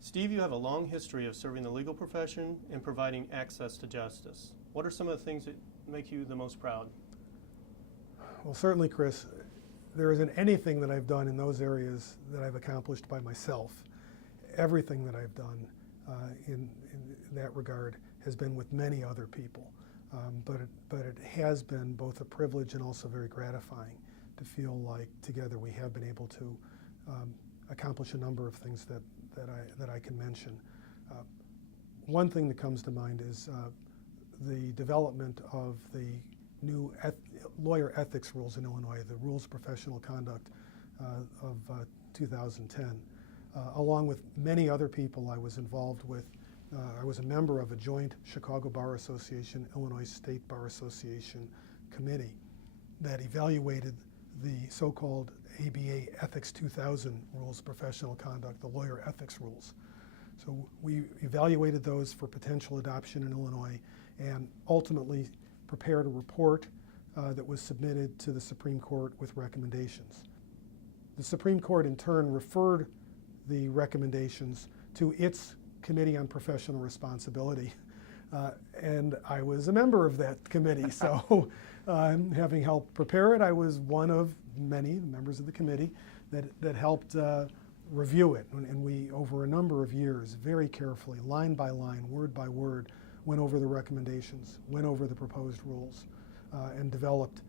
Steve, you have a long history of serving the legal profession and providing access to justice. What are some of the things that make you the most proud? Well, certainly, Chris, there isn't anything that I've done in those areas that I've accomplished by myself. Everything that I've done in that regard has been with many other people. But it has been both a privilege and also very gratifying to feel like together we have been able to accomplish a number of things that I can mention. One thing that comes to mind is the development of the new lawyer ethics rules in Illinois, the Rules of Professional Conduct of 2010. Along with many other people I was involved with, I was a member of a joint Chicago Bar Association, Illinois State Bar Association committee that evaluated the so-called ABA Ethics 2000 Rules of Professional Conduct, the lawyer ethics rules. So we evaluated those for potential adoption in Illinois and ultimately prepared a report that was submitted to the Supreme Court with recommendations. The Supreme Court in turn referred the recommendations to its Committee on Professional Responsibility. And I was a member of that committee, so having helped prepare it, I was one of many members of the committee that helped review it. And we, over a number of years, very carefully, line by line, word by word, went over the recommendations, went over the proposed rules, and developed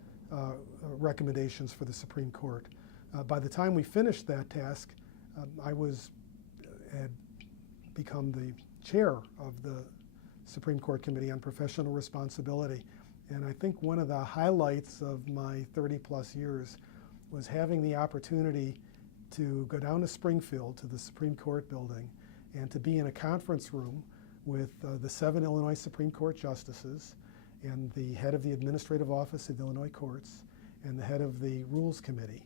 recommendations for the Supreme Court. By the time we finished that task, I had become the chair of the Supreme Court Committee on Professional Responsibility. And I think one of the highlights of my 30-plus years was having the opportunity to go down to Springfield to the Supreme Court building and to be in a conference room with the 7 Illinois Supreme Court justices and the head of the Administrative Office of the Illinois Courts and the head of the Rules Committee.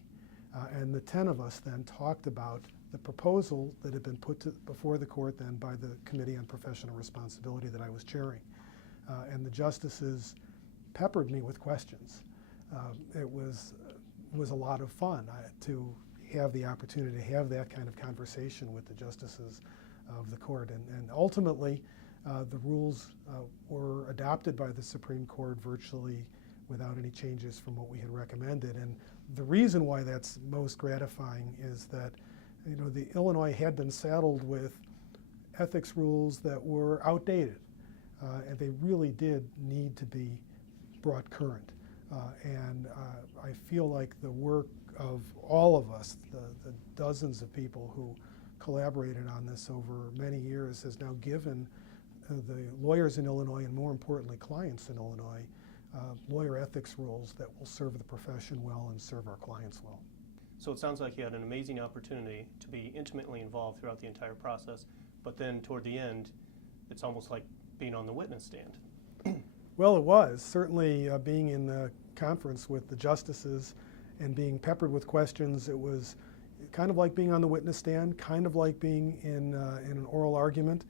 And the 10 of us then talked about the proposal that had been put before the court then by the Committee on Professional Responsibility that I was chairing. And the justices peppered me with questions. It was a lot of fun to have the opportunity to have that kind of conversation with the justices of the court. And ultimately, the rules were adopted by the Supreme Court virtually without any changes from what we had recommended. And the reason why that's most gratifying is that the Illinois had been saddled with ethics rules that were outdated, and they really did need to be brought current. And I feel like the work of all of us, the dozens of people who collaborated on this over many years, has now given the lawyers in Illinois, and more importantly clients in Illinois, lawyer ethics rules that will serve the profession well and serve our clients well. So it sounds like you had an amazing opportunity to be intimately involved throughout the entire process, but then toward the end, it's almost like being on the witness stand. Well, it was. Certainly being in the conference with the justices and being peppered with questions, it was kind of like being on the witness stand, kind of like being in an oral argument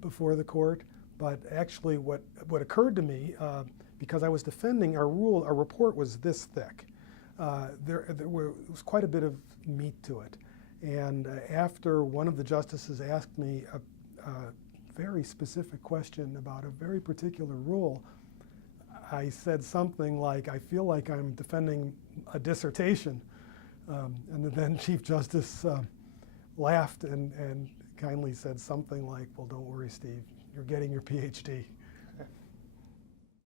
before the court. But actually what occurred to me, because I was defending our report was this thick. There was quite a bit of meat to it. And after one of the justices asked me a very specific question about a very particular rule, I said something like, I feel like I'm defending a dissertation. And the then Chief Justice laughed and kindly said something like, well, don't worry, Steve, you're getting your PhD.